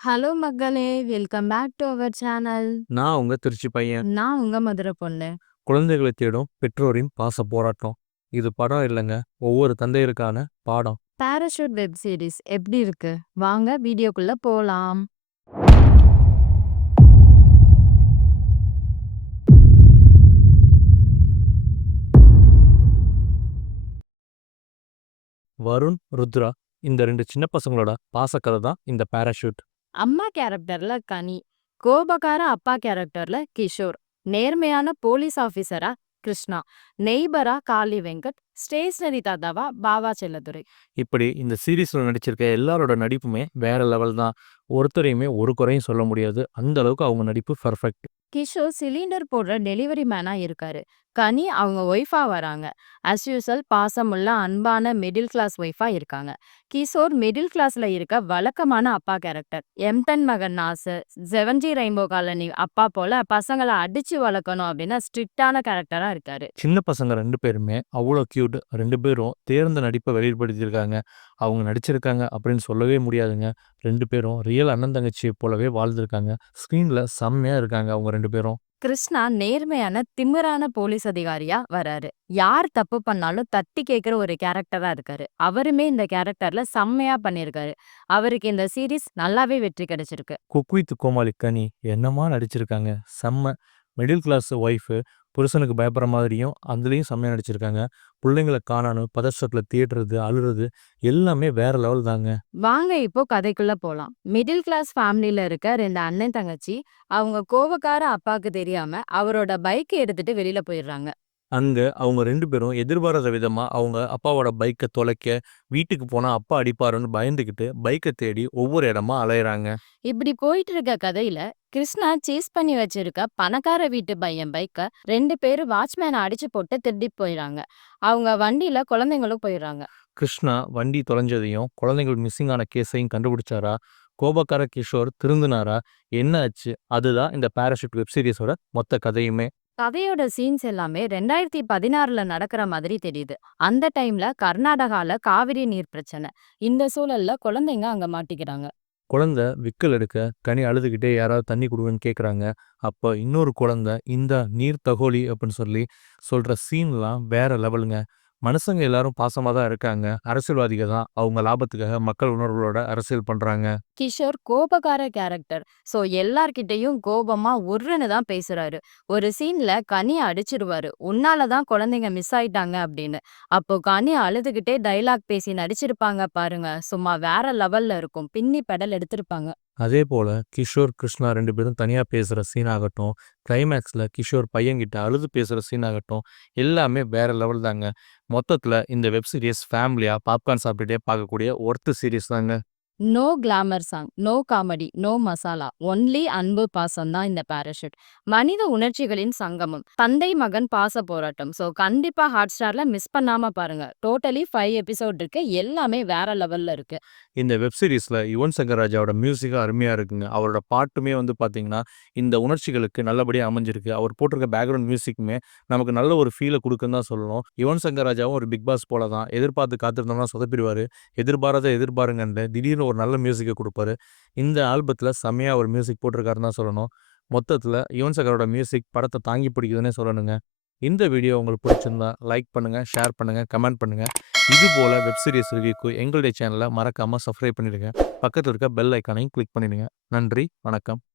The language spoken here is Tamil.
ஹலோ மக்களே! Welcome back to our channel. நான் உங்க திருச்சி பையன். நான் உங்க மதுரை பொண்ணு. குழந்தைகளை தேடும் பெற்றோரின் பாச போராட்டம். இது படம் இல்லங்க. ஒவ்வொரு தந்தையருக்கான பாடம். பாராசூட் வெப் சீரிஸ் எப்படி இருக்கு? வாங்க வீடியோக்குள்ள போலாம். வருண், ருத்ரா இந்த 2 சின்ன பசங்களோட பாசக்கதை தான் இந்த பாராசூட். அம்மா கேரக்டர்ல கனி, கோபக்கார அப்பா கேரக்டர்ல கிஷோர், நேர்மையான போலீஸ் ஆபீசரா கிருஷ்ணா, நெய்பரா காளி வெங்கட், ஸ்டேஷனரி தாத்தாவா பாவா செல்லதுரை. இப்படி இந்த சீரிஸ்ல நடிச்சிருக்க எல்லாரோட நடிப்புமே வேற லெவல் தான். ஒருத்தரையுமே ஒரு குறையும் சொல்ல முடியாது. அந்த அளவுக்கு அவங்க நடிப்பு பெர்ஃபெக்ட். கிஷோர் சிலிண்டர் போடுற டெலிவரி மேனா இருக்காரு. கனி அவங்க ஒய்ஃபா வராங்க. அஸ் யூசல் பாசமுள்ள அன்பான மிடில் கிளாஸ் ஒய்ஃபா இருக்காங்க. கிஷோர் மிடில் கிளாஸ்ல இருக்க வழக்கமான அப்பா கேரக்டர். எம்டன் மகன் நாசர், செவன்ஜி ரெயின்போ காலனி அப்பா போல பசங்களை அடிச்சு வளர்க்கணும் அப்படின்னு ஸ்ட்ரிக்டான கேரக்டரா இருக்காரு. சின்ன பசங்க 2 பேருமே அவ்வளோ கியூட். 2 பேரும் தேர்ந்த நடிப்பை வெளிப்படுத்தியிருக்காங்க. அவங்க நடிச்சிருக்காங்க அப்படின்னு சொல்லவே முடியாதுங்க. 2 பேரும் ரியல் அண்ணன் தங்கச்சியை போலவே வாழ்ந்திருக்காங்க. ஸ்க்ரீன்ல செம்மையா இருக்காங்க அவங்க 2 பேரும். கிருஷ்ணா நேர்மையான திமிரான போலீஸ் அதிகாரியா வராரு. யார் தப்பு பண்ணாலும் தட்டி கேட்கிற ஒரு கேரக்டரா இருக்காரு. அவருமே இந்த கேரக்டர்ல செம்மையா பண்ணியிருக்காரு. அவருக்கு இந்த சீரிஸ் நல்லாவே வெற்றி கிடைச்சிருக்கு. குக் வித் கோமாளி கனி என்னமா நடிச்சிருக்காங்க. செம்ம. மிடில் கிளாஸ் ஒய்ஃபு புருஷனுக்கு பயப்படுற மாதிரியும் அதுலேயும் செம்மையா நடிச்சிருக்காங்க. பிள்ளைங்கள காணோன்னு பதஷ்டத்தில் தேடுறது, அழுறது எல்லாமே வேற லெவல் தாங்க. வாங்க இப்போ கதைக்குள்ள போலாம். மிடில் கிளாஸ் ஃபேமிலில இருக்க 2 அண்ணன் தங்கச்சி அவங்க கோவக்கார அப்பாக்கு தெரியாம அவரோட பைக் எடுத்துட்டு வெளியில போயிடுறாங்க. அங்க அவங்க 2 பேரும் எதிர்பாராத விதமா அவங்க அப்பாவோட பைக்க தொலைக்க, வீட்டுக்கு போனா அப்பா அடிப்பாருன்னு பயந்துகிட்டு பைக்க தேடி ஒவ்வொரு இடமா அலையறாங்க. இப்படி போயிட்டு இருக்க கதையில கிருஷ்ணா சேஸ் பண்ணி வச்சிருக்க பணக்கார வீட்டு பையன் பைக்க 2 பேரும் வாட்ச்மேனை அடிச்சு போட்டு திருடிட்டு போயிடுறாங்க. அவங்க வண்டியில குழந்தைங்களும் போயிடுறாங்க. கிருஷ்ணா வண்டி தொலைஞ்சதையும், குழந்தைகள் மிஸ்ஸிங் ஆன கேஸையும் கண்டுபிடிச்சாரா? கோபக்கார கிஷோர் திருந்துனாரா? என்ன ஆச்சு? அதுதான் இந்த பாராசூட் வெப் சீரிஸோட மொத்த கதையுமே. கதையோட சீன்ஸ் எல்லாமே 2016ல நடக்கிற மாதிரி தெரியுது. அந்த டைம்ல கர்நாடகால காவிரி நீர் பிரச்சனை. இந்த சூழல்ல குழந்தைங்க அங்க மாட்டிக்கிறாங்க. குழந்தை விக்கல் எடுக்க, கனி அழுதுகிட்டே யாராவது தண்ணி குடுங்கன்னு கேட்குறாங்க. அப்ப இன்னொரு குழந்தை, "இந்தா நீர் தகோலி" அப்படின்னு சொல்லி சொல்ற சீன்லாம் வேற லெவலுங்க. மனுசங்க எல்லாரும் பாசமா தான் இருக்காங்க. அரசியல்வாதிக தான் அவங்க லாபத்துக்காக மக்கள் உணர்வுகளோட அரசியல் பண்றாங்க. கிஷோர் கோபக்கார கேரக்டர். சோ எல்லார்கிட்டயும் கோபமா உர்ருன்னு தான் பேசுறாரு. ஒரு சீன்ல கனிய அடிச்சிருவாரு. உன்னால தான் குழந்தைங்க மிஸ் ஆயிட்டாங்க அப்படின்னு. அப்போ கனி அழுதுகிட்டே டயலாக் பேசி நடிச்சிருப்பாங்க பாருங்க. சும்மா வேற லெவல்ல இருக்கும். பின்னி பெடல் எடுத்திருப்பாங்க. அதேபோல கிஷோர், கிருஷ்ணா 2 பேரும் தனியா பேசுற சீன் ஆகட்டும், கிளைமேக்ஸ்ல கிஷோர் பையன்கிட்ட அழுது பேசுற சீன் ஆகட்டும், எல்லாமே வேற லெவல் தாங்க. மொத்தத்துல இந்த வெப் சீரிஸ் ஃபேமிலியா பாப்கார்ன் சாப்பிட்டுட்டே பார்க்கக்கூடிய ஒர்த் சீரிஸ் தாங்க. No glamour song, no comedy, no masala. Only அன்பு பாசம் தான் இந்த பாராசூட். மனித உணர்ச்சிகளின் சங்கமம். தந்தை மகன் பாச போராட்டம். ஸோ கண்டிப்பா ஹாட் ஸ்டார்ல மிஸ் பண்ணாம பாருங்க. டோட்டலி 5 எபிசோட் இருக்கு. எல்லாமே வேற லெவல்ல இருக்கு. இந்த வெப் சீரிஸ்ல யுவன் சங்கர் ராஜாவோட மியூசிக்கும் அருமையா இருக்குங்க. அவரோட பாட்டுமே வந்து பார்த்தீங்கன்னா, இந்த உணர்ச்சிகளுக்கு நல்லபடியா அமைஞ்சிருக்கு. அவர் போட்டிருக்க பேக்கிரவுண்ட் மியூசிக்குமே நமக்கு நல்ல ஒரு ஃபீல குடுக்குன்னு தான் சொல்லணும். யுவன் சங்கர் ராஜாவும் ஒரு பிக் பாஸ் போல தான். எதிர்பார்த்து காத்திருந்தோம்னா சொதப்பிருவாரு. எதிர்பாராத எதிர்பாருங்கன்னு திடீர்னு ஒரு நல்ல மியூசிக்க குடுப்பாரு. இந்த ஆல்பத்தில செம்மையா ஒரு மியூசிக் போட்டிருக்காருன்னு தான் சொல்லணும். மொத்தத்தில யுவன் சங்கரோட மியூசிக் படத்த தாங்கி பிடிக்குதுன்னே சொல்லணுங்க. இந்த வீடியோ உங்களுக்கு பிடிச்சிருந்தா லைக் பண்ணுங்க, ஷேர் பண்ணுங்க, கமெண்ட் பண்ணுங்க. இது போல வெப் சீரிஸ் ரிவ்யூக்கு எங்களுடைய சேனல மறக்காம சப்ஸ்கிரைப் பண்ணிடுங்க. பக்கத்துல இருக்க பெல் ஐகானையும் கிளிக் பண்ணிடுங்க. நன்றி, வணக்கம்.